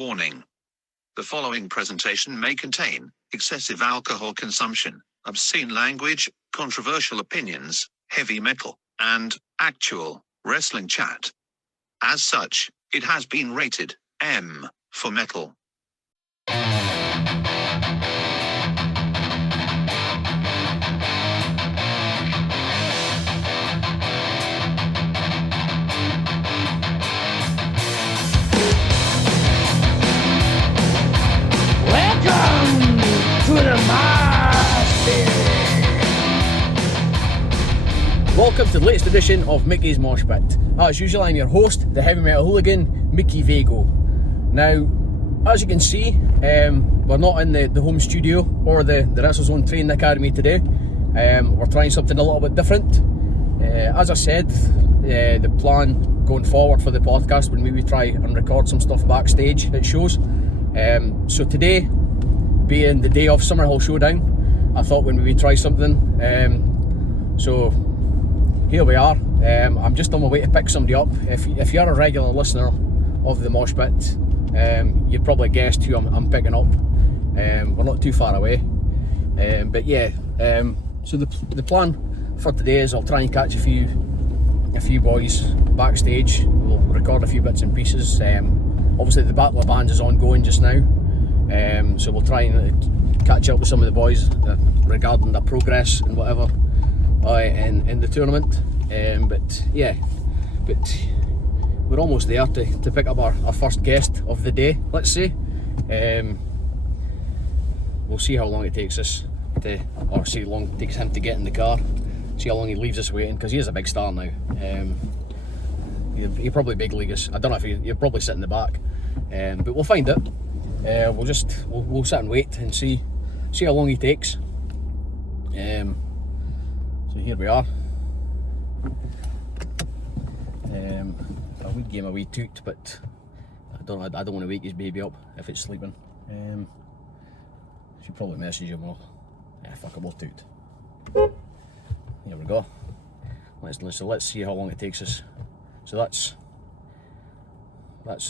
Warning. The following presentation may contain excessive alcohol consumption, obscene language, controversial opinions, heavy metal, and actual wrestling chat. As such, it has been rated M for metal. Welcome to the Mosh Pit. Welcome to the latest edition of Mickey's Mosh Pit. As usual, I'm your host, the heavy metal hooligan, Mickey Vago. Now, as you can see, we're not in the home studio or the Wrestlezone Training Academy today. We're trying something a little bit different. As I said, the plan going forward for the podcast would maybe try and record some stuff backstage at shows. So today, being the day of Summerhill Showdown, I thought we'd maybe try something. So here we are. I'm just on my way to pick somebody up. If you're a regular listener of the Mosh Pit, you've probably guessed who I'm picking up. We're not too far away. But yeah, so the plan for today is I'll try and catch a few boys backstage. We'll record a few bits and pieces. Obviously the Battle of Bands is ongoing just now, so we'll try and catch up with some of the boys regarding their progress and whatever in the tournament. But we're almost there to pick up our first guest of the day, let's say. We'll see how long it takes us or see how long it takes him to get in the car, see how long he leaves us waiting, because he is a big star now. You're probably big leaguers. I don't know if you're probably sitting in the back, but we'll find out. We'll sit and wait and see how long he takes. So here we are. I would give him a wee toot, but I don't want to wake his baby up if it's sleeping. Should probably message him. Fuck it, we'll toot. Here we go. Let's see how long it takes us. So that's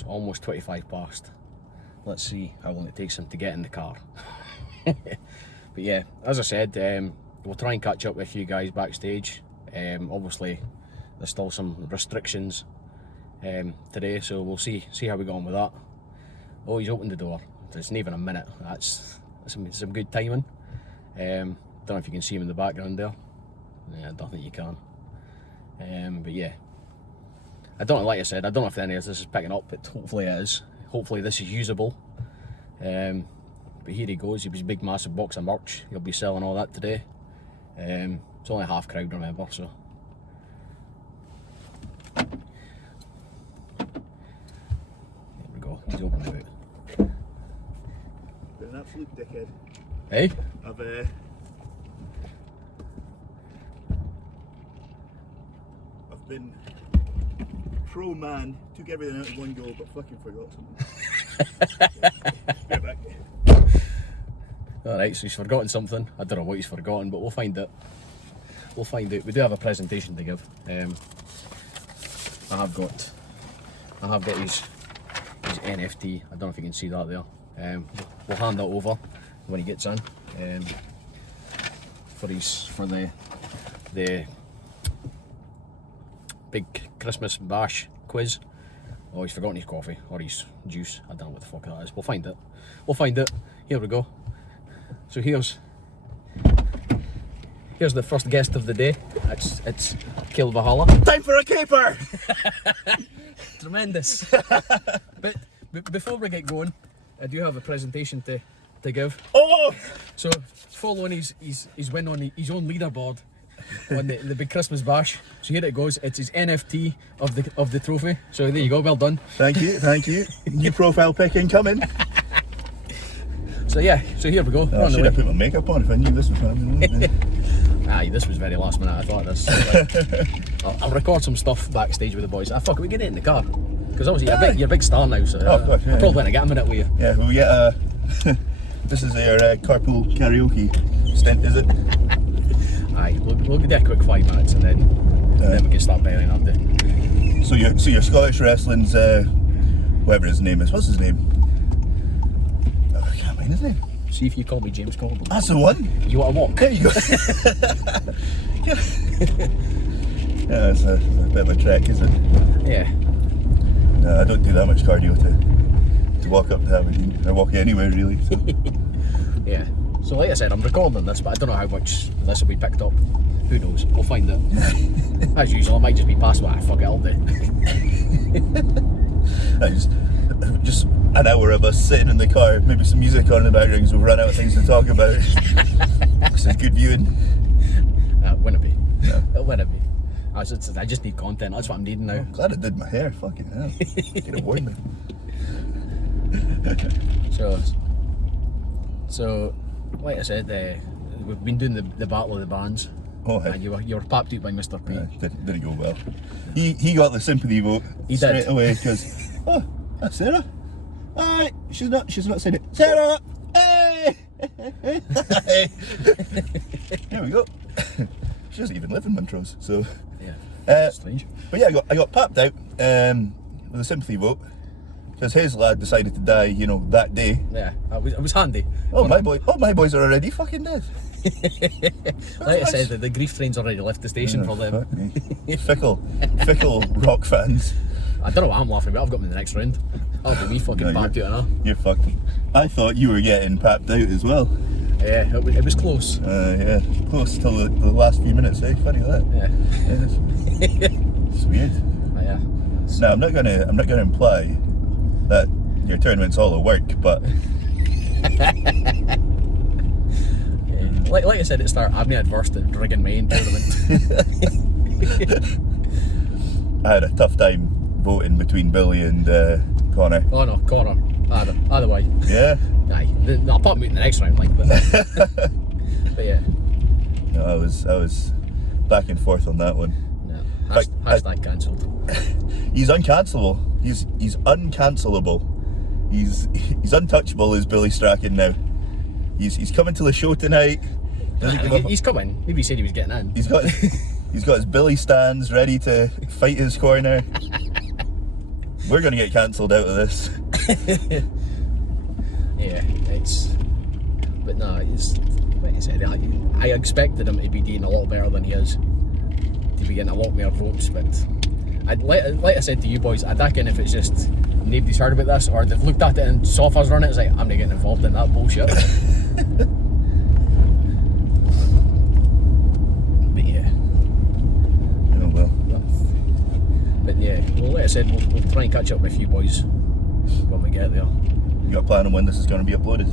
almost 25 past. Let's see how long it takes him to get in the car. But yeah, as I said, we'll try and catch up with you guys backstage. Obviously, there's still some restrictions today, so we'll see how we go on with that. Oh, he's opened the door. It's not even a minute. That's some good timing. Don't know if you can see him in the background there. Yeah, I don't think you can. But yeah. Like I said, I don't know if any of this is picking up, but hopefully it is. Hopefully this is usable. But here he goes. He was a big massive box of merch. He'll be selling all that today. It's only half crowd, remember, so. There we go. He's opening it out. You're an absolute dickhead. Hey? I've been pro man, took everything out in one go, but fucking forgot something. Get back. Alright, so he's forgotten something. I don't know what he's forgotten, but we'll find it. We'll find out. We do have a presentation to give. I have got his NFT. I don't know if you can see that there. We'll hand that over when he gets in. For the big Christmas bash quiz. Oh, he's forgotten his coffee or his juice. I don't know what the fuck that is. We'll find it. Here we go. So here's the first guest of the day. It's Kill Valhalla. Time for a caper! Tremendous. But before we get going, I do have a presentation to give. Oh! So following his win on his own leaderboard on the big Christmas bash. So here it goes. It's his NFT of the trophy. So there you go. Well done. Thank you. New profile pic incoming. So yeah. So here we go. I should have put my makeup on if I knew this was happening. This was very last minute. I thought this. I'll record some stuff backstage with the boys. Fuck it, we get it in the car because obviously you're a big star now. So of course, yeah, I'm probably gonna get a minute with you. Yeah, we'll get this is our carpool karaoke stint, is it? Aye, we'll do a quick 5 minutes and then we can start bailing up there. So your Scottish wrestling's whatever his name is. What's his name? Corden, isn't he? See if you call me James Corden. That's the one. You want to walk? There you go. Yeah, it's a bit of a trek, isn't it? Yeah. No, I don't do that much cardio to walk up to Aberdeen. I walk anywhere really. So. Yeah. So like I said, I'm recording this, but I don't know how much this will be picked up. Who knows? We'll find out. As usual, I might just be past what I fuck it all day. Just an hour of us sitting in the car, maybe some music on in the background because we've run out of things to talk about. This is good viewing. Wouldn't it be? No. It wouldn't be. I just need content, that's what I'm needing now. I'm glad I did my hair, fucking hell. Could have warned me. So, like I said, we've been doing the battle of the bands. Oh, hey. And you were papped out by Mr. P. Didn't go well. He got the sympathy vote straight away because, oh, that's Sarah. Hey, she's not saying it. Sarah, hey, there we go. She doesn't even live in Montrose, so yeah, strange. But yeah, I got papped out with a sympathy vote because his lad decided to die, that day. Yeah, it was handy. My boys are already fucking dead. Like I said, the grief train's already left the station for them. Fickle rock fans. I don't know what I'm laughing about. I've got me in the next round. That'll be me fucking papped out now. You're fucked. I thought you were getting papped out as well. Yeah, it was close. Yeah, close till the last few minutes. Funny that. Yeah. It's weird. Oh, yeah. Now I'm not gonna imply that your tournament's all a work, but like I said at the start, I'm not adverse to rigging my own tournament. I had a tough time voting between Billy and Connor. Oh no, Connor. Either way. Yeah? Aye. I'll pop me in the next round, but yeah. No, I was back and forth on that one. No. Hashtag cancelled. He's uncancelable. He's uncancelable. He's untouchable as Billy Strachan now. He's coming to the show tonight. He's coming. Maybe he said he was getting in. He's got his Billy stands ready to fight his corner. We're gonna get cancelled out of this. Yeah, but no, like I said, I expected him to be doing a lot better than he is, to be getting a lot more votes, but like I said to you boys, I reckon if it's just nobody's heard about this, or they've looked at it and saw us run it, it's like, I'm not getting involved in that bullshit. But yeah. Oh well. But yeah, well, like I said, we'll try and catch up with you boys when we get there. You got a plan on when this is going to be uploaded?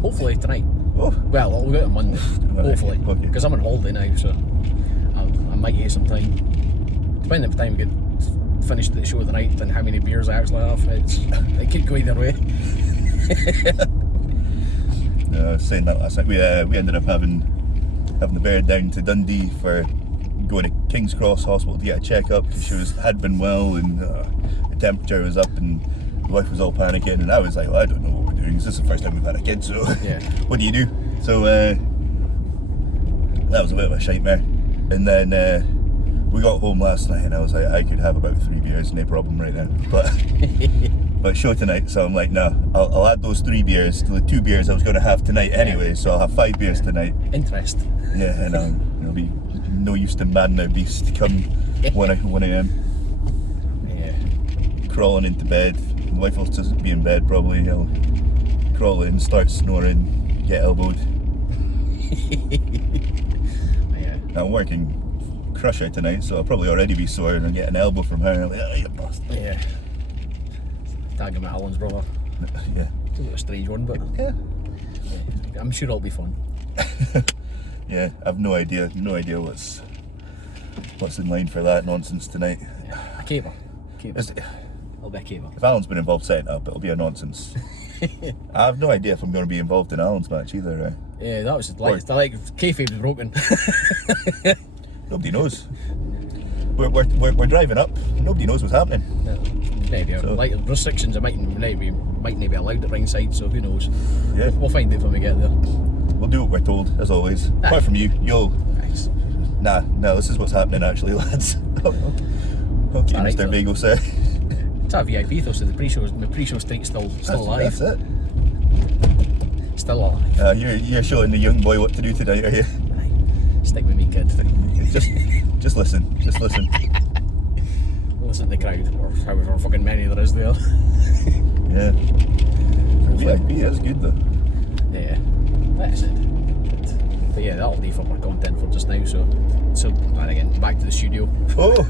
Hopefully tonight. Oh. Well, I'll go out on Monday, hopefully, because I'm on holiday now, so I might get some time. Depending on the time we get finished the show tonight and how many beers I actually have, it could go either way. Saying that last night, we ended up having the bear down to Dundee for going to King's Cross Hospital to get a checkup because she had been well and the temperature was up and the wife was all panicking, and I was like, well, I don't know what we're doing. This is the first time we've had a kid, so yeah. What do you do? So that was a bit of a nightmare. And then we got home last night and I was like, I could have about 3 beers, no problem right now. But show tonight, so I'm like, no, I'll add those 3 beers to the 2 beers I was going to have ttonight anyway, so I'll have 5 beers tonight. Interest. Yeah, and it'll be no use to madden a beast come 1 a.m. Yeah. Crawling into bed. The wife will just be in bed probably. He'll crawl in, start snoring, get elbowed. Yeah. I'm working Crusher tonight, so I'll probably already be sore and I'll get an elbow from her. And I'm like, oh, you bastard. Yeah. Tagging my Alan's brother. Yeah. It's a bit of a strange one, but Yeah. I'm sure it'll be fun. Yeah, I've no idea what's in line for that nonsense tonight. Yeah. A caper. It'll be a caper. If Alan's been involved setting up, it'll be a nonsense. I have no idea if I'm going to be involved in Alan's match either, right? Yeah, that was like kayfabe was broken. Nobody knows. We're driving up. Nobody knows what's happening. Yeah. Maybe So, like restrictions, I might not be allowed at ringside, so who knows? Yeah. We'll find out when we get there. We'll do what we're told, as always. Apart from you, you'll. Nice. Nah, this is what's happening actually, lads. Okay, Right, Mr. Vago, sir. It's a VIP though, so the pre-show streak's still alive. That's it. Still alive. You're showing the young boy what to do tonight, are you? Aye. Stick with me, kid. Just listen. Just listen. Listen to the crowd, or however fucking many there is there. Yeah. VIP, that's good though. Yeah, that's it. But yeah, that'll be for my content for just now. So and again, back to the studio. Oh.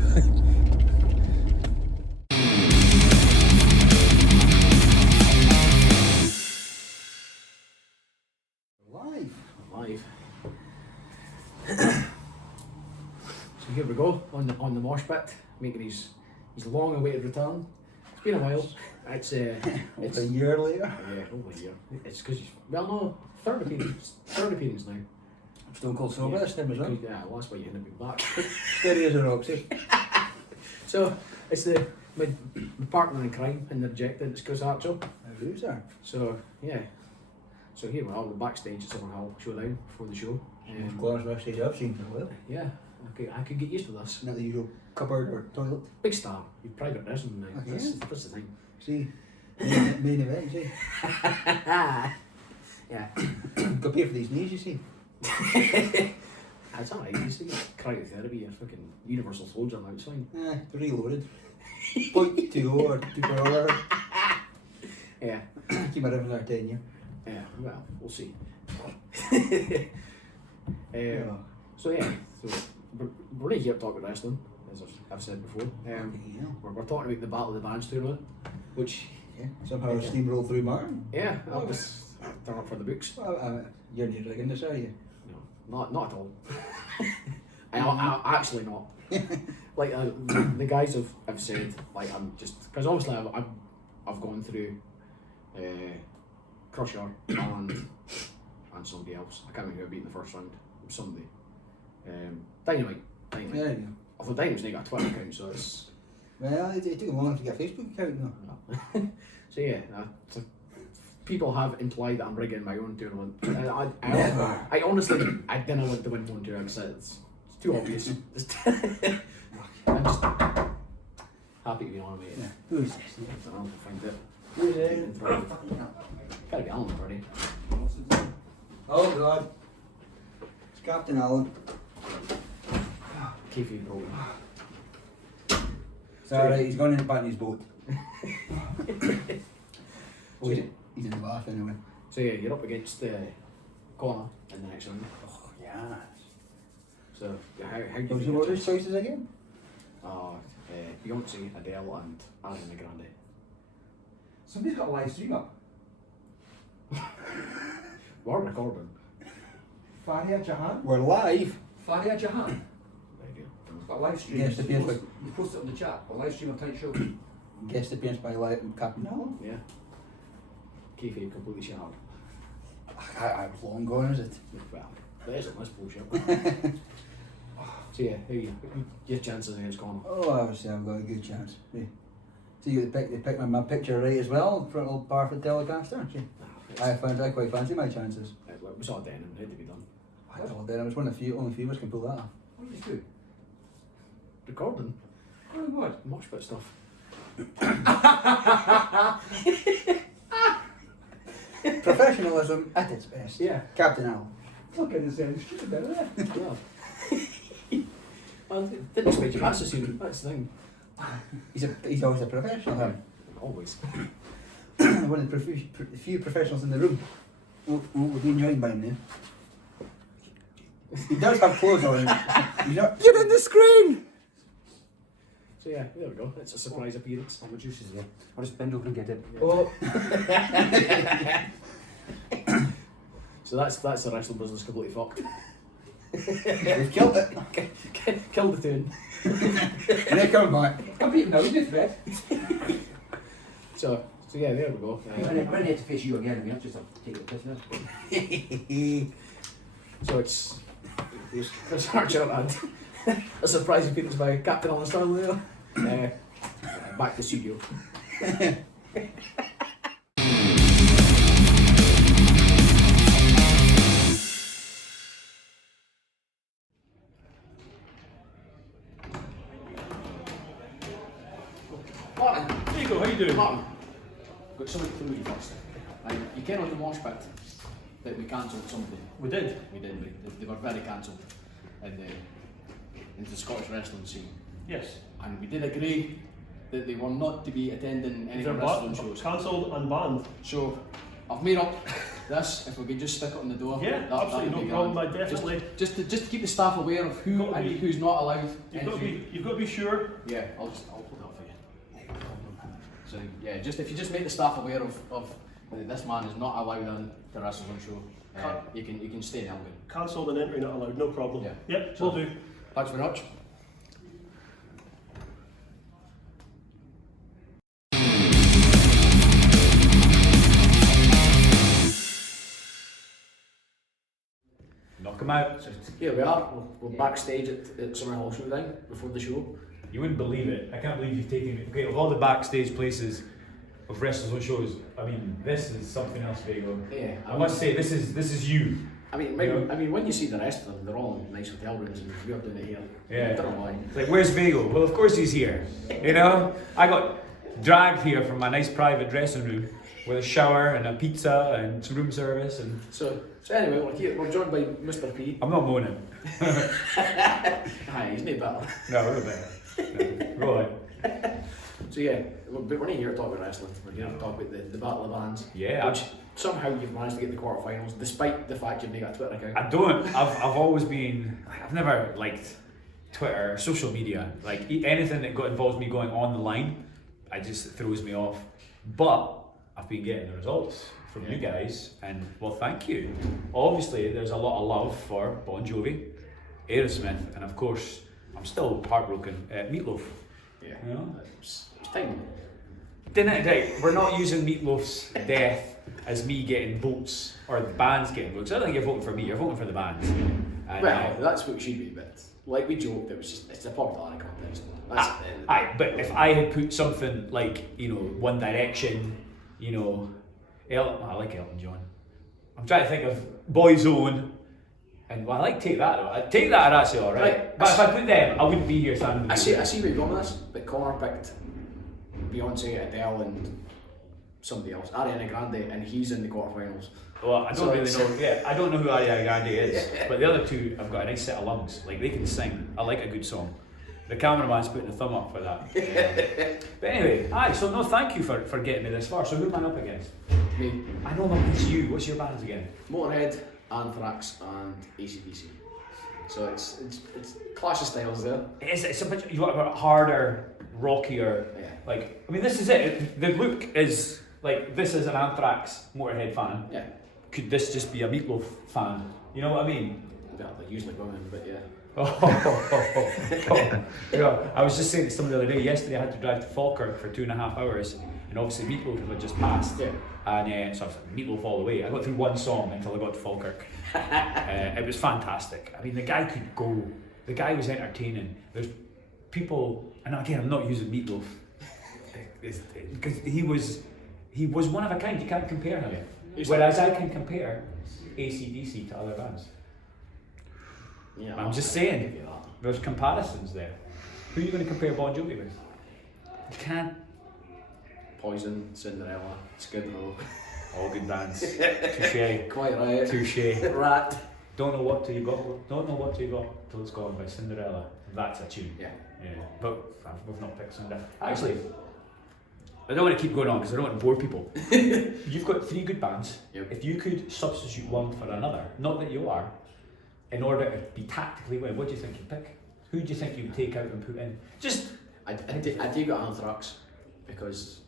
Live. So here we go on the mosh pit, making his long-awaited return. It's been a while. It's a year later. Yeah, over a year. It's because third appearance now. I'm still called sober this time as well. Yeah, last week you hadn't been back. Steady as a Roxy. So it's my partner in crime and the rejected. It's Chris Archer. How are you, sir? So yeah. So here we are, we're backstage at Summerhill Showdown before the show. Glorious backstage I've seen for a while. Yeah, I could get used to this. Not the usual cupboard or toilet. Big star, you've private wrestling now. Okay. That's the thing. See, main event, see. Yeah. Got pay for these knees, you see. That's alright, you see cryotherapy or fucking universal soldier now, it's fine. They're reloaded. 0.20 or 2 per hour. Yeah. Keep my revenue at 10 year. Yeah, well, we'll see. Yeah. So we're not here to talk about wrestling, as I've said before. We're talking about the Battle of the Bands tournament, which somehow steamrolled through Martin. that was turn up for the books. You're near rigging this, are you? No, not at all. I actually not. Like the guys have said, like I'm just because obviously I've gone through Crusher and somebody else. I can't remember who I beat in the first round. It was somebody. Dynamite. Yeah. Although Dynamite's not got a Twitter account, so it's. Well, it took him long to get a Facebook account though. No. So yeah, so people have implied that I'm rigging my own tournament. I honestly didn't want to win one too. It's too obvious. I'm just happy to be on it. Yeah. Who is this? I don't know, find it. Who's it? Gotta be Alan already. Oh God. It's Captain Alan. Kayfabe broken. It's alright, he's gone back in his boat. Oh, he's in the bath anyway. So yeah, you're up against Connor in the next round. Oh, yes. So how do So what are his choices again? Beyonce, Adele and Ariana Grande. Somebody's got a live stream up. We're recording. Faria Jahan? We're live. Faria Jahan? There you go. We've got a live stream. Yes, you post it on the chat. A live stream of Tight Show. Guest appearance by Captain Alan. Yeah. Kayfabe completely shattered. I was long gone, is it? Well, there isn't this bullshit. So yeah, your chances against Connor. Oh, I would say I've got a good chance. Yeah. So you picked my picture right as well for a little Barford Telecaster, aren't you? I quite fancy my chances. We saw denim, it had to be done. Well, then I was one of the only few of us can pull that off. What did you do? Recording? Oh what? Mosh pit stuff. Professionalism at its best. Yeah. Captain Alan. Fucking sound stupid out of there. Yeah. Well, I didn't expect you to pass this soon, that's the thing. He's always a professional. Him. Always. One of the few professionals in the room. We'll be enjoying by him now. He does have clothes on. He's not. Get in the screen! So yeah, there we go. It's a surprise appearance. Oh, my juice is there. I'll just bend over and get it. Oh. So that's the wrestling business completely fucked. We've killed it. Killed the tune. And they're coming back. Come beat him now, isn't it, Fred? So yeah, there we go. I'm going to have to face you again. I mean, I'm just taking the piss now. So it's Chris Archer and a surprise appearance by Captain Alan Starr there. Back to the studio. Martin, There you go, how you doing? Martin, got something for you first. You came on the mosh pit. that we cancelled somebody. We did. We did. They were very cancelled in the Scottish wrestling scene. Yes. And we did agree that they were not to be attending any They're wrestling shows. cancelled and banned. So I've made up this. If we could just stick it on the door. Yeah, absolutely would no be problem. grand. I definitely. Just to keep the staff aware of who Got to and be- who's not allowed. You've got to be sure. Yeah, I'll put that for you. So yeah, if you just make the staff aware of that this man is not allowed on the wrestling show, you can stay in Elgin. Cancelled and entry not allowed. No problem. Yeah. Yep, So- will do. Thanks very much. Knock him out. So here we are. We're backstage at Summerhill Showdown before the show. You wouldn't believe it. I can't believe you've taken it. Okay, of all the backstage places of Wrestlezone shows, I mean, this is something else, Vago. Yeah, I must say, this is you. I mean, when you see the rest of them, they're all in nice hotel rooms, and we're doing it here. Yeah. I don't know why. It's like, where's Vago? Well, of course he's here. You know, I got dragged here from my nice private dressing room with a shower and a pizza and some room service, and So anyway, we're joined by Mr. P. I'm not moaning. Hi, he's no better. No, we're better. No, roll it. So yeah, but we're not here to talk about wrestling. We're here to talk about the Battle of the Bands. Yeah. Which somehow you've managed to get the quarterfinals, despite the fact you've not got a Twitter account. I don't. I've always been. I've never liked Twitter, social media. Like anything that involves me going on the line, it just throws me off. But I've been getting the results from you guys, and well, thank you. Obviously, there's a lot of love for Bon Jovi, Aerosmith, and of course, I'm still heartbroken at Meatloaf. Yeah. You know? It's time. Right, we're not using Meatloaf's death as me getting votes or the band's getting votes. I don't think you're voting for me. You're voting for the band. And, Well, that's what it should be, but like we joked, it's a popularity contest. That's Aye, but if I had put something like, you know, One Direction, you know, I like Elton John. I'm trying to think of Boyzone, and well, I like Take That though. Take That are actually alright. Right. But if I put them, I wouldn't be here standing. I see where you're going with this, but Connor picked Beyonce, Adele, and somebody else, Ariana Grande, and he's in the quarterfinals. Well, I don't So really it's- know. Yeah, I don't know who Ariana Grande is, but the other two have got a nice set of lungs. Like they can sing. I like a good song. The cameraman's putting a thumb up for that. But anyway, so no, thank you for getting me this far. So who am I up against? Me, I know it's you. What's your bands again? Motorhead, Anthrax, and AC/DC. So it's clash of styles there. It's a bit. You want a harder, rockier. Yeah. Like I mean, this is it. The look is like this is an Anthrax Motorhead fan. Yeah. Could this just be a Meatloaf fan? You know what I mean? Well, they're usually women, but yeah. Yeah, I was just saying to someone the other day. Yesterday, I had to drive to Falkirk for 2.5 hours, and obviously Meatloaf had just passed. Yeah. And so I was like, Meatloaf all the way. I got through one song until I got to Falkirk. It was fantastic. I mean, the guy could go. The guy was entertaining. There's people, and again, I'm not using Meatloaf because he was one of a kind. You can't compare him. Yeah. Whereas I can compare AC/DC to other bands. Yeah. I'm just I'll give saying, you that. there's comparisons there. Who are you going to compare Bon Jovi with? You can't. Poison, Cinderella, Skid Row. All good bands. Touche. Quite right. Touche. Rat. Don't know what till you got. Don't know what till you got till it's gone by Cinderella. That's a tune. Yeah. Yeah. But we've not picked Cinderella. Actually, I don't want to keep going on because I don't want to bore people. You've got 3 good bands. Yep. If you could substitute one for another, not that you are, in order to be tactically well, what do you think you'd pick? Who do you think you'd take out and put in? Just I do got Anthrax because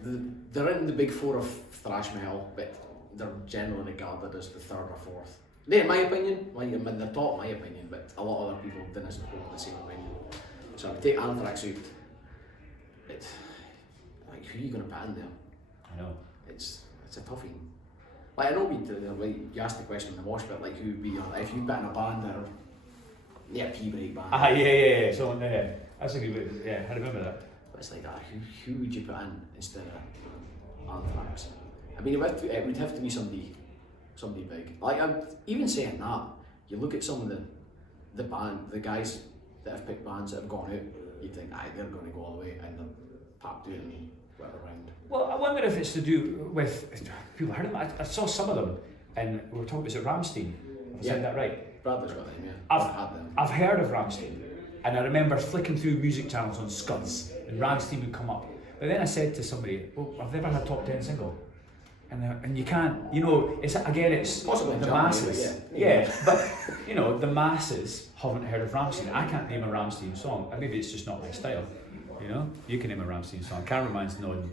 they're in the big 4 of thrash metal, but they're generally regarded as the 3rd or 4th. In my opinion, they're top my opinion, but a lot of other people didn't hold the same opinion. So I would take Anthrax out. It's like, who are you going to put in there? I know. It's a toughie. Like, I know you asked the question in the Mosh, but like, who would be if you put in a band that are P-break band? Yeah. So that's a good way. Yeah, I remember that. But it's like that. Who would you put in instead of Anthrax? I mean, it would have to be somebody big. Like, I'm even saying that. You look at some of the guys that have picked bands that have gone out. You think, they're going to go all the way, and they're packed out in went around. Well, I wonder if it's to do with people heard of them. I saw some of them, and we were talking. Was it Rammstein? Have I said that right? Bradley's got them, yeah. I've had them. I've heard of Rammstein, and I remember flicking through music channels on Scuds, and Rammstein would come up. But then I said to somebody, "Well, I've never had top 10 single," and you can't. You know, it's again, it's Possibly the Germany, masses. but Yeah, but you know, the masses haven't heard of Rammstein. I can't name a Rammstein song. Maybe it's just not my style. You know, you can name a Rammstein song. Cameraman's nodding.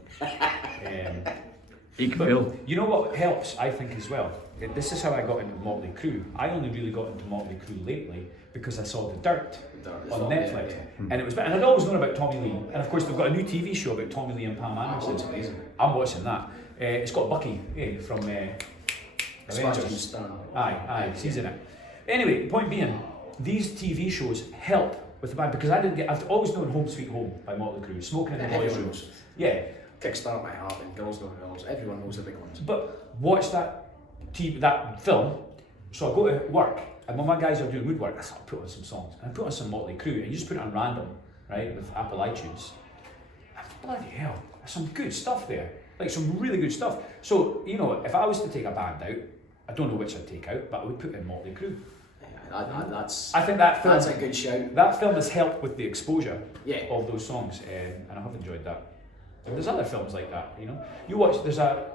But you know what helps, I think, as well? This is how I got into Motley Crue. I only really got into Motley Crue lately because I saw The Dirt on Netflix. And it was, and I'd always known about Tommy Lee. And of course, they've got a new TV show about Tommy Lee and Pam Anderson. It's amazing. I'm watching that. It's got Bucky from Avengers. Aye, she's in it. Anyway, point being, these TV shows help with the band because I've always known Home Sweet Home by Motley Crue, Smoking in the Boys' Everyone Room. knows. Yeah. Kickstart My Heart and Girls Know Girls. Everyone knows the big ones. But watch that film. So I go to work, and when my guys are doing woodwork, I start put on some songs. And I put on some Motley Crue, and you just put it on random, right, with Apple iTunes. And bloody hell, there's some good stuff there. Like some really good stuff. So, you know, if I was to take a band out, I don't know which I'd take out, but I would put in Motley Crue. I think that film, that's a good shout. That film has helped with the exposure Yeah. of those songs, and I have enjoyed that. And there's other films like that, you know. You watch, there's a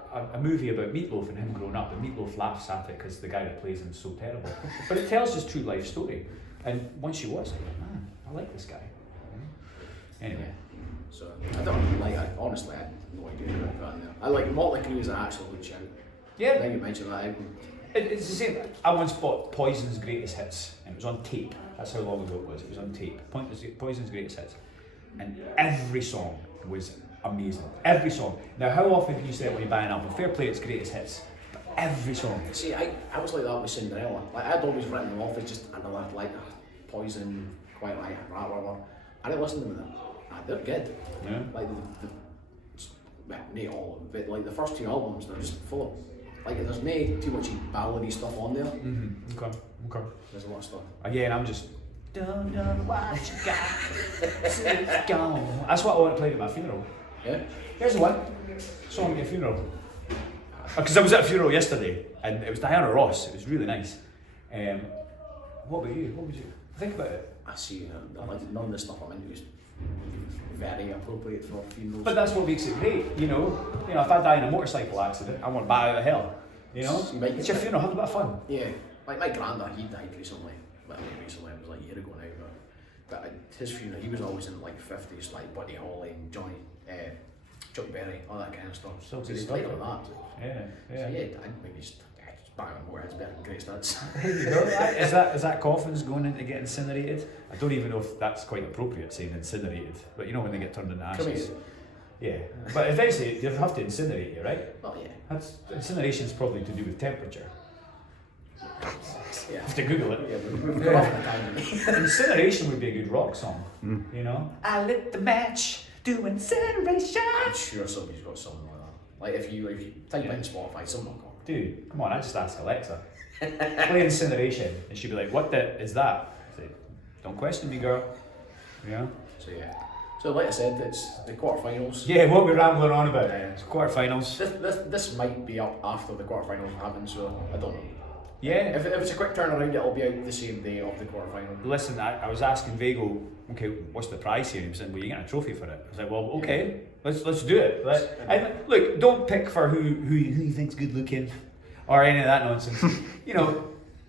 movie about Meatloaf and him growing up, and Meatloaf laughs at it because the guy that plays him is so terrible. But it tells his true life story. And once you watch it, you're like, man, I like this guy. Anyway. So I don't like. Honestly, I had no idea who I put in there. I like Motley Crue is an actual good shout. Yeah. I think you mentioned that album. It's the same. I once bought Poison's Greatest Hits, and it was on tape. That's how long ago it was. It was on tape. Poison's Greatest Hits, and every song was amazing. Every song. Now, how often can you say it when you buy an album? Fair play, it's Greatest Hits. But every song. See, I was like that with Cinderella. Like I'd always written them off as just another like Poison, Quite Like whatever. I didn't listen to them. They're good. Yeah. Like well, not all of them, but like the first two albums, they're just full of like there's no too much ballady stuff on there. Okay. There's a lot of stuff. Again, I'm just. Don't know what you got. Gone. That's what I want to play at my funeral. Yeah. Here's the one. Song at your funeral. Because I was at a funeral yesterday, and it was Diana Ross. It was really nice. What about you? What would you think about it? I see. Like none of the stuff I'm into is very appropriate for funerals. But that's what makes it great, you know. You know, if I die in a motorcycle accident, I want to bat out of hell. You know, You might it's get your that. funeral. Have a bit of fun. Yeah, like my granddad, he died recently. Well, not recently, it was like a year ago now. But at his funeral, he was always in like 50s, like Buddy Holly and Chuck Berry, all that kind of stuff. So So good he stuff. died on that. Yeah. So yeah, I'd maybe just bang on more heads better than Great Stunts. Is that coffins going in to get incinerated? I don't even know if that's quite appropriate saying incinerated, but you know when they get turned into ashes. Cremated. Yeah, but eventually you have to incinerate it, right? Well, yeah. That's incineration is probably to do with temperature. Yeah. Have to Google it. Yeah, we've got off on a tangent. Incineration would be a good rock song. You know, I lit the match, do incineration. I'm sure somebody's got something like that. Like if you type in Spotify, someone will come. Dude, come on! I just ask Alexa. Play incineration, and she'd be like, "What the is that?" I say, "Don't question me, girl." Yeah. So yeah. So like I said, it's the quarterfinals. Yeah, what we're rambling on about? It's quarterfinals. This might be up after the quarterfinals happen, so I don't know. Yeah. If it's a quick turnaround, it'll be out the same day of the quarterfinal. Listen, I was asking Vago, okay, what's the prize here? He was saying, well, you get a trophy for it. I was like, well, okay, let's do it. And look, don't pick for who you think's good looking or any of that nonsense. You know,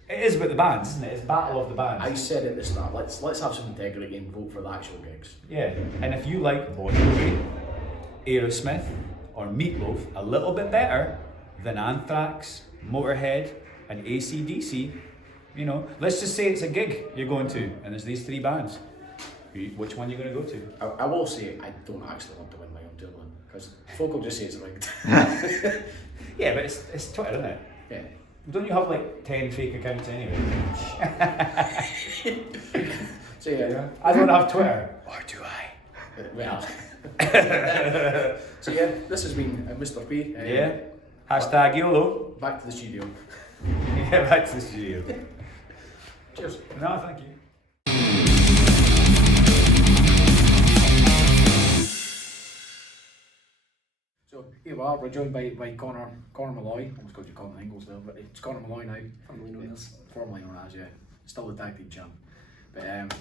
it is about the bands, isn't it? It's battle of the bands. I said at the start, let's have some integrity and vote for the actual gigs. Yeah, and if you like Bon Jovi, Aerosmith, or Meatloaf a little bit better than Anthrax, Motorhead, and AC/DC, you know, let's just say it's a gig you're going to, and there's these three bands. Which one are you going to go to? I will say I don't actually want to win my own tournament because folk will just say it's rigged. Yeah, but it's Twitter, isn't it? Yeah. Don't you have like 10 fake accounts anyway? So yeah. I don't have Twitter. Or do I? Well. So yeah, this has been Mr. P. Yeah. Hashtag YOLO. Back to the studio. Yeah, back to the studio. Cheers. No, thank you. Here we are, we're joined by Connor Malloy. Almost got you Connor Ingles there, but it's Connor Malloy now. Formerly known as, yeah. Still the tag team champ. But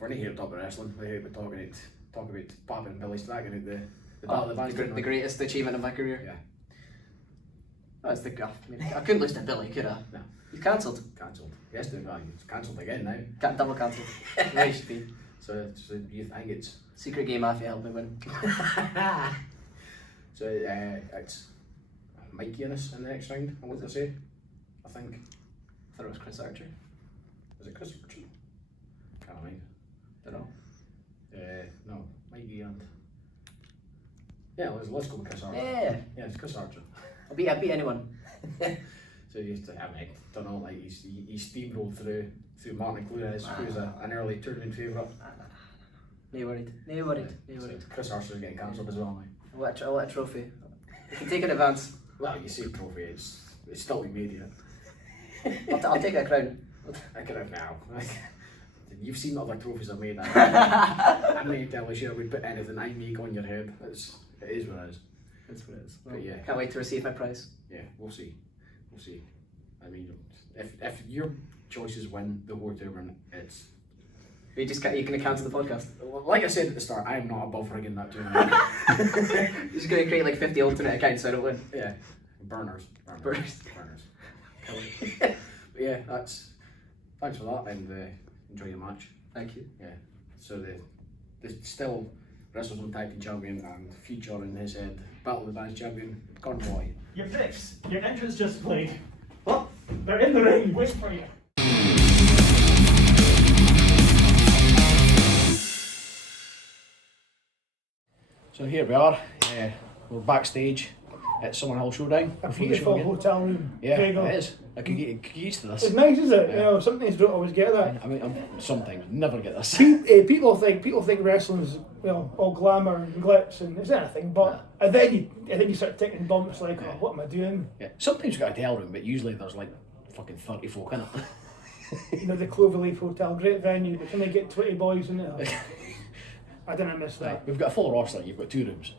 we're not here to talk about wrestling, we're here to talk about Papa and Billy Strachan at the Battle of the Bands. The greatest achievement of my career. Yeah. That's the. I mean, I couldn't lose to Billy, could I? No. He's cancelled. Cancelled. Yesterday, well, it's cancelled again now. Double cancelled. Right, should be. So you think it's... Secret game Mafia helped me win. So it's Mikkey in the next round, I want to say. I think. I thought it was Chris Archer. Was it Chris Archer? Can't mind. Don't know. No, Mikkey and... Yeah, let's go with Chris Archer. Yeah. Yeah, it's Chris Archer. I'll beat anyone. So you used to, I mean, don't know, like he steamrolled through Martin Clunes, who's an early tournament favourite. No worried. So Chris Archer's getting cancelled as well now. I'll let a trophy. You can take it in advance. Well, you see trophy, it's still in media. I'll take a crown. I could have now. You've seen other trophies I've made. I'm not entirely sure I would put anything I make on your head. It is what it is. That's what it is. But yeah. Can't wait to receive my prize. Yeah, we'll see. I mean, if your choices win the whole tournament, it's... You're going to cancel the podcast. Like I said at the start, I am not above rigging that tournament. You're just going to create like 50 alternate accounts so I don't win. Yeah, burners. Burners. But yeah, thanks for that, and enjoy your match. Thank you. Yeah. So the still Wrestlezone Tag Team Champion and future in his head Battle of the Bands Champion, Convoy. Your picks, your entrance just played. What? They're in the ring, waiting for you. So here we are. We're backstage at Summerhill Showdown. A before the show beautiful again. hotel room. Yeah, There you go. it is. I could get used to this. It's nice, is it? Yeah. You know, sometimes don't always get that. I mean, sometimes never get this. People think wrestling's all glamour and glitz and it's anything, but and then you start taking bumps like, oh, what am I doing? Yeah. Sometimes you got a hotel room, but usually there's like fucking 30 folk in it. You know, the Cloverleaf Hotel, great venue, but can they get 20 boys in there? I didn't miss that. Right, we've got a full roster. You've got 2 rooms.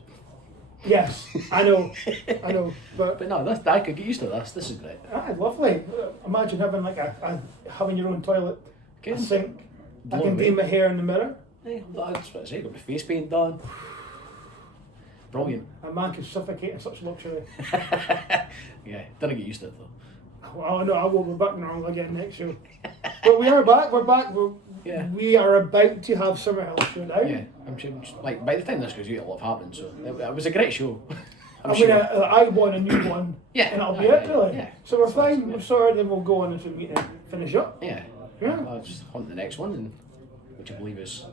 Yes, I know, but But no, I could get used to this. This is great. lovely. Imagine having like having your own toilet, a Okay. sink. I Blown can away. do my hair in the mirror. Hey, that's what I say. Got my face paint done. Brilliant. A man can suffocate in such luxury. Yeah, didn't get used to it though. Well, no, I will be back normal again next show. But we are back. We're back. Yeah. We are about to have Summerhill Showdown. Yeah, I'm sure. Like by the time this goes out, a lot have happened. So it was a great show. I'm I sure. mean, I won and you won. Yeah. And that'll be it, really. Yeah. So we're fine. We're sorted. Then we'll go on into the meeting and finish up. Yeah. Yeah. I'll just hunt the next one, and which I believe is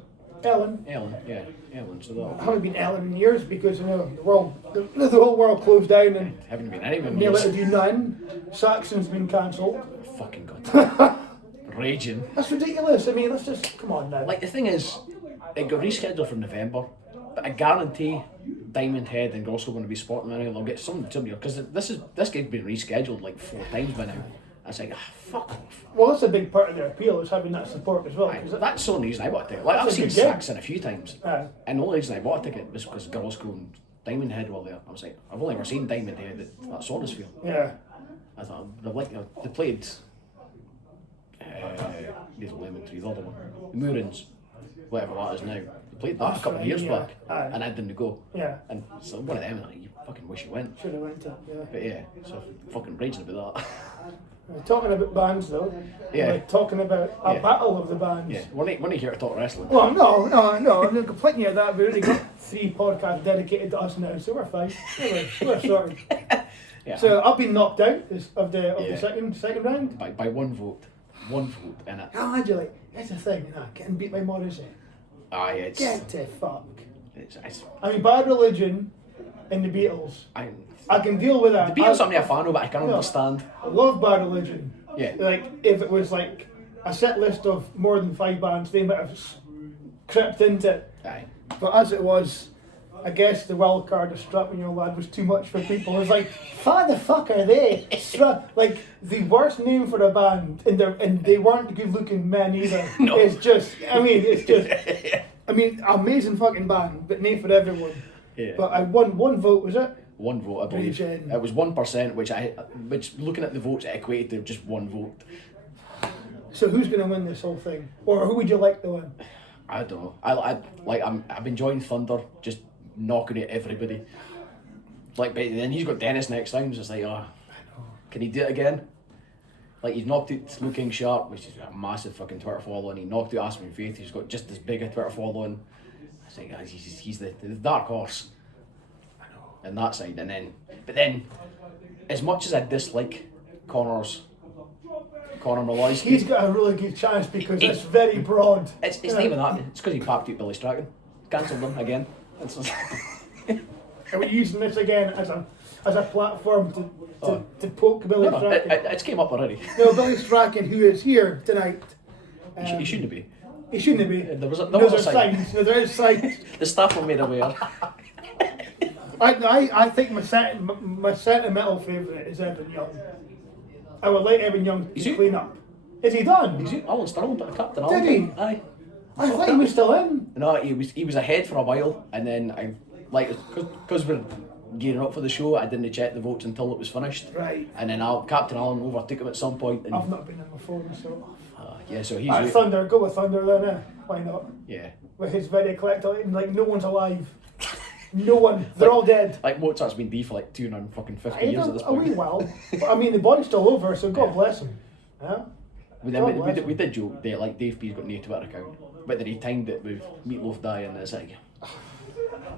Ellen. Ellen. Yeah, Ellen. So I that haven't been Ellen in years because the whole world closed down and haven't been anyone. nearly to do none. Saxon's been cancelled. Fucking god. Raging. That's ridiculous. I mean, let's just come on now. Like the thing is, it got rescheduled for November, but I guarantee Diamond Head and Glasgow are going to be spotting around. They'll get somebody because this gig's been rescheduled like 4 times by now. I was like, fuck off. Well, that's a big part of their appeal is having that support as well. 'Cause That's the only reason I bought a ticket. Like I've That's a seen good gig. Saxon a few times, Aye. and the only reason I bought a ticket was because Glasgow and Diamond Head were there. I was like, I've only ever seen Diamond Head at Saudisfield. yeah. I thought they played. These lemon trees, the other one, the Moorings, whatever that is now. They played that a couple of years Yeah. back, Aye. and I didn't go. Yeah. And so one of them, like, you fucking wish you went. Should have went to. Yeah. But yeah, so fucking raging about that. Talking about bands though, Yeah. like talking about a Yeah. battle of the bands. Yeah, we're not here to talk wrestling. Well, no, I'm not complaining of that. We've already got 3 podcasts dedicated to us now, so we're fine. Anyway, we're sorted. Yeah, So I've been knocked out of the Yeah. second round. by one vote in it. How would you like? That's the thing, getting beat by Morrissey. Aye, it's Get to fuck. it's I mean, Bad Religion and the Beatles. I can deal with that. the Beatles I'm not a fan of, but I can No. understand. I love Bad Religion. Yeah. Like, if it was like a set list of more than 5 bands, they might have crept into it. Aye. But as it was, I guess the wild card of Strapping Your Lad was too much for people. It was like, how the fuck are they? Like, the worst name for a band, and they weren't good looking men either. No. It's just, amazing fucking band, but name for everyone. Yeah. But I won 1 vote, was it? 1 vote, I believe. Regen. It was 1%, which looking at the votes, it equated to just 1 vote. So who's going to win this whole thing? Or who would you like to win? I don't know. I'm enjoying Thunder just knocking at everybody. Like, but then he's got Dennis next time. So it's like, oh, can he do it again? Like, he's knocked out Luke King Sharp, which is a massive fucking Twitter following. He knocked out Aspen Faith, who's got just as big a Twitter following. I think he's the dark horse. And that side, but then, as much as I dislike Conor Malloy's, He's got a really good chance because it's very broad. It's not even that. It's because he packed out Billy Strachan, cancelled him again. Are we using this again as a platform to poke Billy Strachan? It's came up already. No, Billy Strachan, who is here tonight. He shouldn't be. He shouldn't be. There was a sign. sign. No, there is signs. The staff were made aware. I think my sentimental favourite is Evan Young. I would like Evan Young to clean up. Is he done? Is he? Alan Sterling put the captain on. Did he? Aye. I thought he was still in. No, he was ahead for a while, and then because we're gearing up for the show, I didn't check the votes until it was finished. Right. And then Captain Alan overtook him at some point. And I've not been on my phone, so. yeah, so he's. Thunder, go with Thunder then, eh? Why not? Yeah. With his very collector, like no one's alive. No one. They're all dead. Like Mozart's been dead for like 250 years at this A point. wee while. But I mean, the body's still over, so God bless him. Yeah. We did joke that like Dave P's got no Twitter account, but then he timed it with Meatloaf dying, and it's like.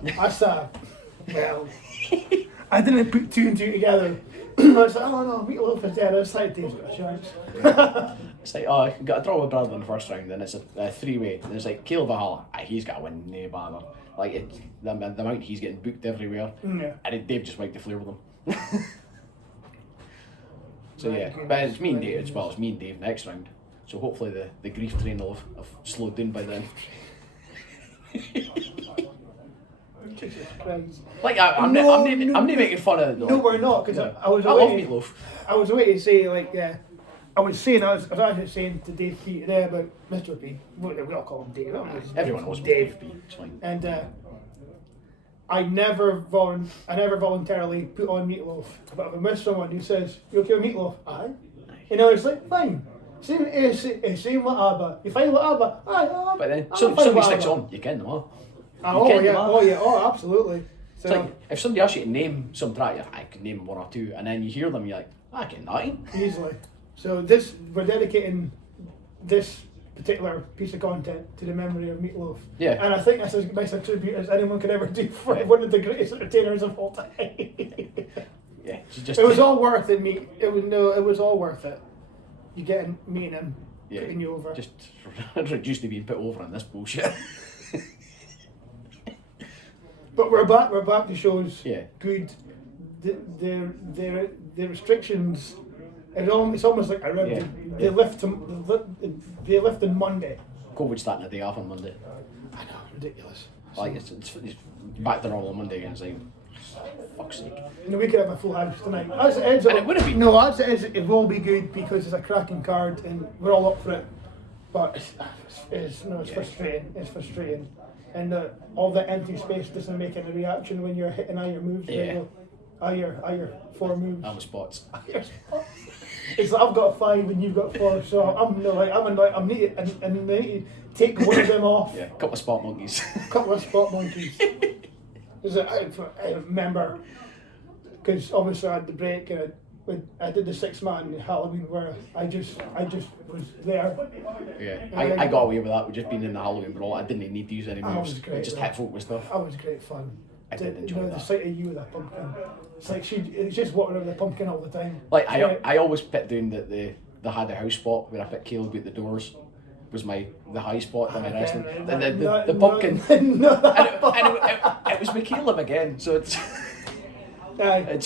That's well, I didn't put 2 and 2 together. I was like, oh no, Meatloaf is dead. I was like, Dave's got a chance. It's like, oh, you got a draw with Bradley in the first round, and it's a 3-way, and it's like Caleb Valhalla, he's got to win, no bother. Like it's the amount he's getting booked everywhere, Yeah. and Dave just wiped the flare with him. So yeah, but it's me and Dave as well. It's me and Dave next round. So hopefully the grief train will have slowed down by then. Jesus Christ. Like I'm not making fun of. No, we're not, because I was I love away. Meatloaf. I was waiting to say, like, I was actually saying to Dave P today about Mr. P. We all call him Dave. Everyone knows Dave P. It's fine. And I never voluntarily put on Meatloaf. But if I miss someone who says, "You okay with Meatloaf?" Aye. You know, it's like fine. Same with ABBA. You find with ABBA? Aye. But then I'm somebody fine with sticks ABBA. on, you can them all. Oh, absolutely. So, It's like if somebody asks you to name some track, I can name 1 or 2, and then you hear them, you're like, I can that. easily. So we're dedicating this particular piece of content to the memory of Meatloaf. Yeah. And I think that's as nice a tribute as anyone could ever do for one of the greatest entertainers of all time. Yeah, It was all worth it, mate. It was all worth it. You getting meeting him, putting you over. Just reduced to being put over on this bullshit. But we're back to shows. Yeah. Good. The restrictions. It's almost like a rugby. They lift on Monday. COVID starting the day off on Monday. I know, ridiculous. Like it's back to normal on Monday again. It's like, fuck's sake. You know, we could have a full house tonight. As it is, And it would have been. No, as it is, it will be good because it's a cracking card and we're all up for it. But it's frustrating. It's frustrating. And all the empty space doesn't make any reaction when you're hitting all your moves. Yeah. All your 4 moves. I'm spots. It's like I've got 5 and you've got 4, so I need to take one of them off. Yeah, couple of spot monkeys. Couple of spot monkeys. I remember because obviously I had the break and I did the 6-man Halloween where I just was there. Yeah, I got away with that with just being in the Halloween brawl. I didn't need to use any moves. was great, Just though. hit folk with stuff. That was great fun. I did enjoy The that. sight of you with a pumpkin. It's like it's just walking around with a pumpkin all the time. Like I always put down that the had a house spot where I put Caleb at the doors was the high spot in my wrestling. The pumpkin. And it was with Caleb again, so it's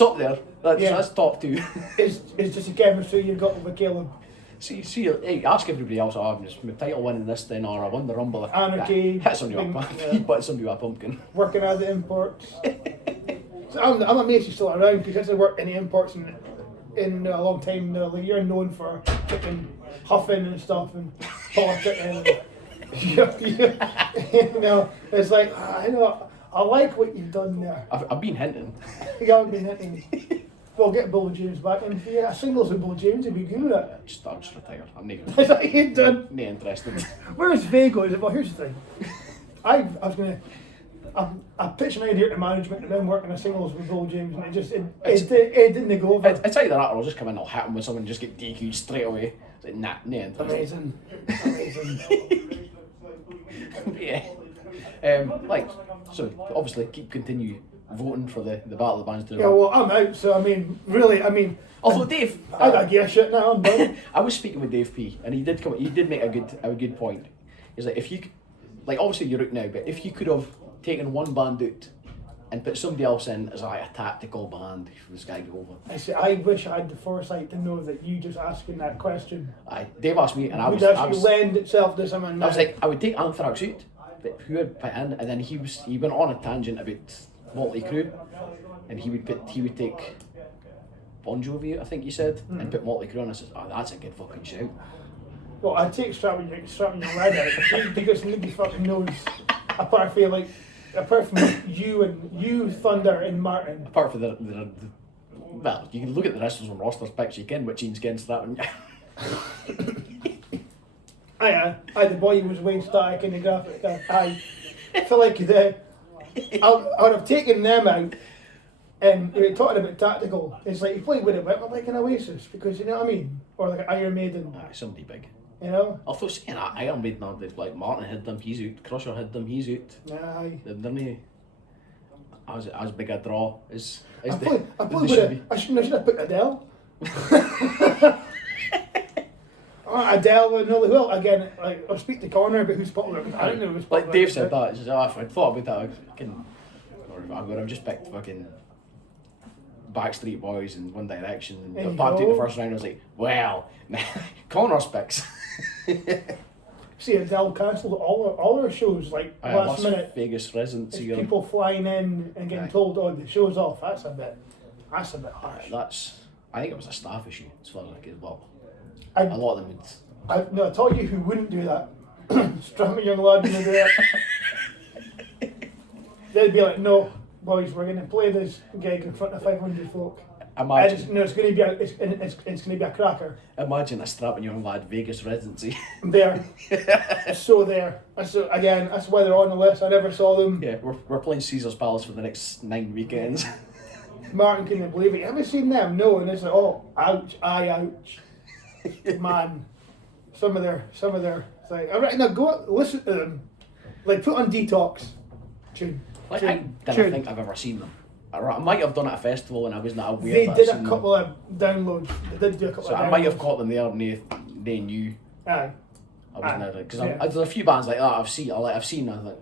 up there. That's top 2. It's just a chemistry you've got with Caleb. See, hey, ask everybody else. Just my title winning this thing, or I won the Rumble. Anarchy. Hit somebody with somebody with a pumpkin. Working out the imports. So I'm amazed you're still around because I haven't worked any imports in a long time now. Like you're known for fucking huffing and stuff and politicking. You know, it's like I know I like what you've done there. I've been hinting. You haven't been hitting. We'll get Bill James back in for you. A singles with Bill James would be good with it. I'll just retire. I'm not Is that what you've done? not interested. Where's Vago? Well, here's the thing. I pitched an idea to management and then working a singles with Bill James, and it didn't go over. It's either that or I'll just come in, I'll hit him with someone and just get DQ'd straight away. It's like, nah, no interest. Amazing. Yeah. So obviously continue voting for the Battle of the Bands to Yeah, well, I'm out, so really, although Dave, I got gear shit now, I'm done. I was speaking with Dave P, and he did make a good point. He's like, if you, like, obviously you're out now, but if you could have taken one band out and put somebody else in as like a tactical band for this guy to go over. I say, I wish I had the foresight to know that you just asking that question Dave asked me, and I would was actually lend itself to someone. I was like, I would take Anthrax out, but who would put in? And then he went on a tangent about Motley Crue, and he would take Bon Jovi, I think he said, and put Motley Crue on. I said, oh, that's a good fucking shout. Well, I'd take strapping your leg out because nobody fucking knows. Apart from you, Thunder, and Martin. Apart from the well, you can look at the Wrestlezone rosters picks, you can, which Ian's against that one. Aye, the boy was way static in the graphic. I feel like I would have taken them out, and we were talking about tactical. It's like you play with it, but like an Oasis, because you know what I mean, or like an Iron Maiden. Somebody big. You know. Although saying that, Iron Maiden, like Martin had them, he's out. Crusher had them, he's out. Aye. They're as big a draw as I they played with should it. be. I should have picked Adele. Adele and Nolly Will again. Like, I'll speak to Connor about who's popular. I don't know who's popular. Like Dave said that. He says, oh, if I'd thought about that, I would have just picked fucking Backstreet Boys and One Direction and There you got back to go. the first round. I was like, well, Connor's picks. See, Adele cancelled all her shows like last minute. Vegas residency. It's people flying in and getting told, "Oh, the show's off." That's a bit harsh. I think it was a staff issue as far as I could. Well, I a lot of them would. I tell you who wouldn't do that. Strumming young lad wouldn't do that. They'd be like, "No, boys, we're going to play this gig in front of 500 folk." Imagine, it's going to be a cracker. imagine a strapping young lad Vegas residency. There, so there. So again, that's why they're on the list. I never saw them. Yeah, we're playing Caesar's Palace for the next 9 weekends. Martin couldn't believe it. Have you seen them? No, and it's like, oh, ouch, ouch, man. Some of their. It's like, all right, now go listen to them. Like, put on Detox. Tune. Like, I don't think I've ever seen them. I might have done it at a festival and I was not aware. They that did I'd a seen couple of downloads. They did do a couple them. So of downloads. I might have caught them there and they knew Aye. I wasn't there. Because Yeah. there's a few bands like that I've seen. I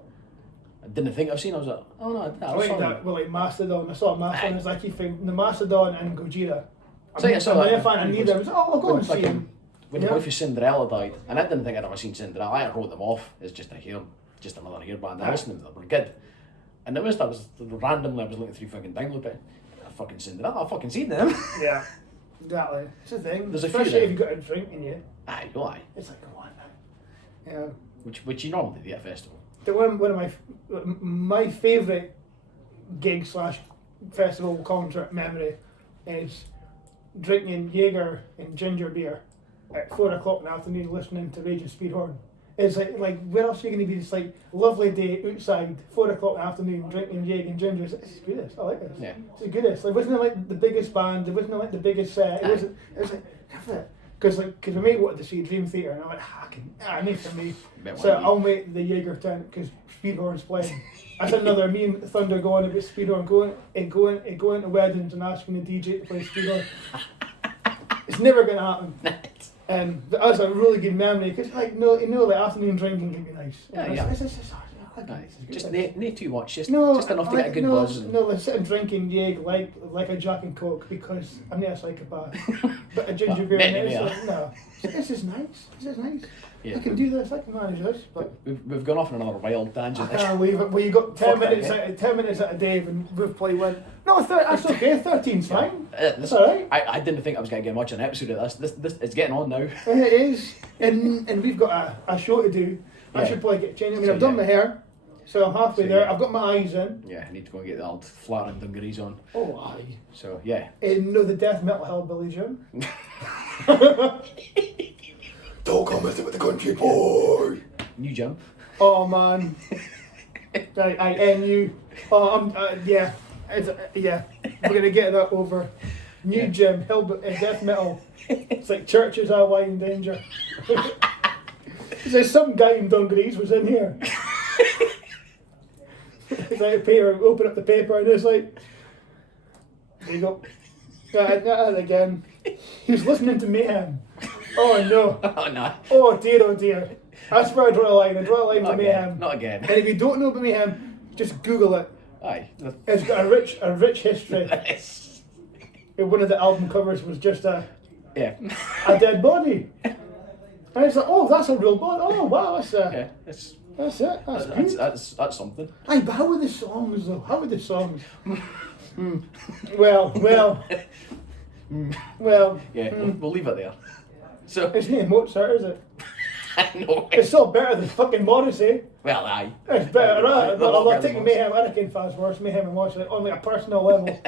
didn't think I've seen. I was like, oh no, I I went saw that them. well, like Mastodon. I saw Mastodon. It's like you think the Mastodon and Gojira. So yeah, I saw I'm that. a fan of neither. I was like, oh, I'll go and see them. When Yeah. the wife of Cinderella died, and I didn't think I'd ever seen Cinderella. I wrote them off as just another hair band. I listened to them, they were good. And I was randomly I was looking through fucking download it. Fucking Cinderella, I've fucking seen them. Yeah, exactly. It's the thing. There's a few Especially there. if you've got a drink in you. Aye. It's like, come on now. Yeah. Which you normally do at a festival. One of my favourite gig / festival concert memory is drinking Jaeger and ginger beer at 4 o'clock in the afternoon listening to Rage and Speedhorn. It's like where else are you going to be? It's like lovely day outside, 4 o'clock in the afternoon, drinking Jaeger and ginger. It's the goodest. I like this. Yeah. It's the goodest. It wasn't like the biggest band. It wasn't like the biggest set. It was like have it. Because my mate wanted to see Dream Theatre, and I went, I need for me. So I'll make the Jaeger tent because Speedhorn's playing. That's another me and Thunder going about Speedhorn, going to weddings and asking the DJ to play Speedhorn. It's never going to happen. And that's a really good memory because, like, like afternoon drinking can be nice. Yeah. Just not too much, just enough to get a good buzz. And... No, like sitting drinking Jaeger like a Jack and Coke because I'm not a psychopath. But a ginger beer, it's like, no, this is nice. Yeah. I can do this. I can manage this. But we've gone off on another wild tangent. I can't believe it. Well, you got 10 minutes out of Dave, and we've played one. No, that's okay. 13's fine. That's all right. I didn't think I was going to get much an episode of this. This it's getting on now. And it is, and we've got a show to do. I should probably get changed. I mean, I've done my hair. So I'm halfway So, there. yeah. I've got my eyes in. Yeah, I need to go and get the old flat and dungarees on. Oh, aye. So yeah. No, the death metal hellbilly gym. Don't come messing with the country boy. New gym. Oh man. I NU. Oh, yeah. Yeah. We're gonna get that over. New gym, death metal. It's like churches are lying in danger. There's some guy in dungarees was in here. It's like a paper, open up the paper and it's like, there you go. That again. He was listening to Mayhem. Oh no. Oh no. Oh dear. That's where I draw a line. I draw a line Not with again. Mayhem. Not again. And if you don't know about Mayhem, just Google it. Aye. It's got a rich history. Yes. One of the album covers was just a Yeah. dead body. And it's like, oh, that's a real body. Oh wow, that's Yeah. That's it. That's good. that's something. Aye, but how are the songs though? How are the songs? Well. Yeah. We'll leave it there. So It's not Mozart, is it? no. It's still better than fucking Morrissey. Well, aye. It's better, right? Not I'll better take than Mayhem. I reckon fast worse. Mayhem and Mosh on like a personal level.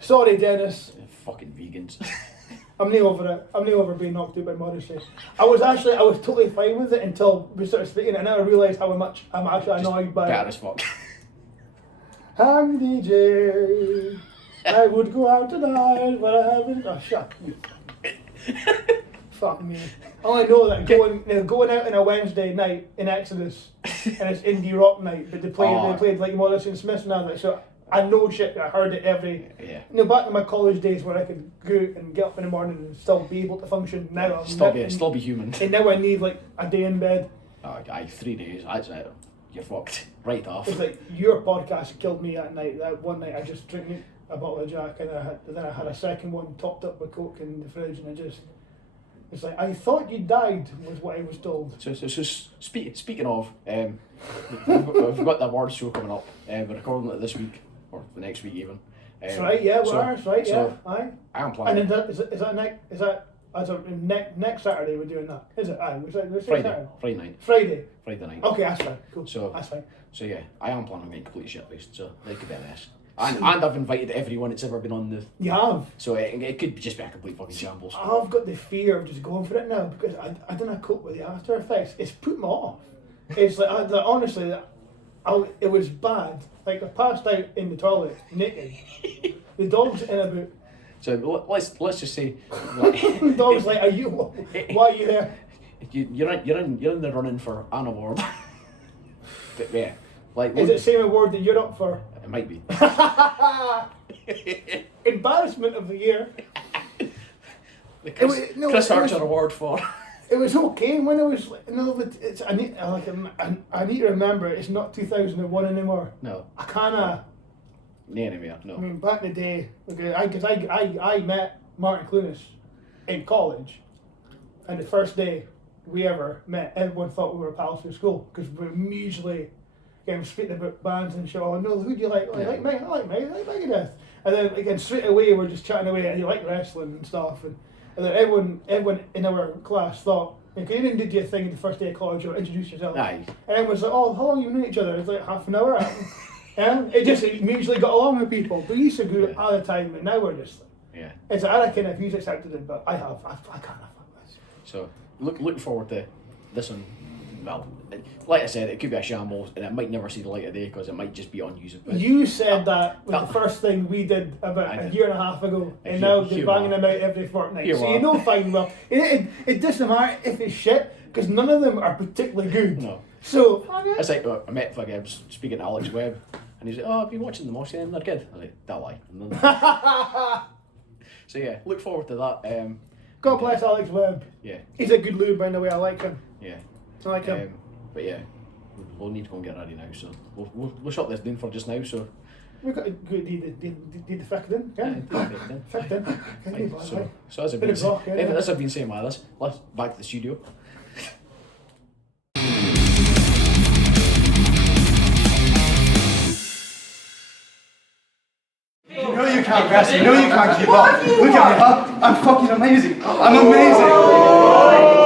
Sorry, Dennis. Fucking vegans. I'm not over it. I'm not over being knocked out by Morrissey. I was totally fine with it until we started speaking, and now I realised how much I'm actually annoyed by Better it. as fuck. I'm DJ. I would go out tonight, but I haven't. Oh, shut up. Fuck me. All I know that going out on a Wednesday night in Exodus, and it's indie rock night, but they played like Morrissey and Smith and all that. So I know shit. I heard it every. Yeah. Back in my college days where I could go and get up in the morning and still be able to function. Now I'm Still be human. And now I need like a day in bed. Oh, aye, 3 days. That's it. You're fucked. Right off. It's like your podcast killed me that night. That one night I just drank a bottle of Jack, and then I had a second one topped up with Coke in the fridge, and it's like I thought you died was what I was told. So speaking of, we've got the awards show coming up. We're recording it this week or the next week even. That's right. Yeah, we are. That's right. So Yeah. Aye. I am And planning. then next Saturday we're doing that. Is it? Aye. Friday night. Friday. Friday night. Okay, that's fine. Cool. So That's fine. So yeah, I am planning on getting completely shit faced. So they could be a mess. And I've invited everyone that's ever been on the. You have. So it could just be a complete fucking shambles. I've got the fear of just going for it now because I don't cope with the after effects. It's put me off. It's like honestly, it was bad. Like I passed out in the toilet naked. The dog's in a boot. So let's just say. The dog's like, why are you there? You're in the running for an award. But yeah, like Is it the same award that you're up for? It might be. Embarrassment of the year. The Chris Archer Award for. It was okay when it was. No, but I need to remember it's not 2001 anymore. No. I kinda. Anyway, no. I mean, back in the day, because I met Martin Clunas in college, and the first day we ever met, everyone thought we were pals through school because we usually speaking about bands and shit. Oh no, who do you like? Oh, I like Megadeth. And then again, straight away we're just chatting away, and you like wrestling and stuff, and then everyone in our class thought. Okay, you didn't do your thing the first day of college or introduce yourself. Aye. And everyone was like, oh, how long have you known each other? It's like half an hour. Yeah, it immediately got along with people. But we used to go all the time, and now we're just. Yeah. It's I reckon if he's accepted it, but I can't have this. So looking forward to this one. Well, like I said, it could be a shambles, and it might never see the light of day because it might just be unusable. You said that was the first thing we did about a year and a half ago, and now they're banging them out every fortnight. So you know fine well. It doesn't matter if it's shit, because none of them are particularly good. No. So it's like I met I was speaking to Alex Webb, and he's like, "Oh, I've been watching the Mosh, and they're good." I was like, "That lie." So yeah, look forward to that. God bless Alex Webb. Yeah. He's a good lube, by the way. I like him. Yeah. I like him. But yeah, we'll need to go and get ready now. So we'll shut this down for just now. So We've got to need the fact in. Yeah. Fact in. Right, so as I've Bit been of block, yeah. as I've been saying, let's back to the studio. You know you can't wrestle, you know you can't keep up. Look at me, huh? I'm fucking amazing. I'm amazing.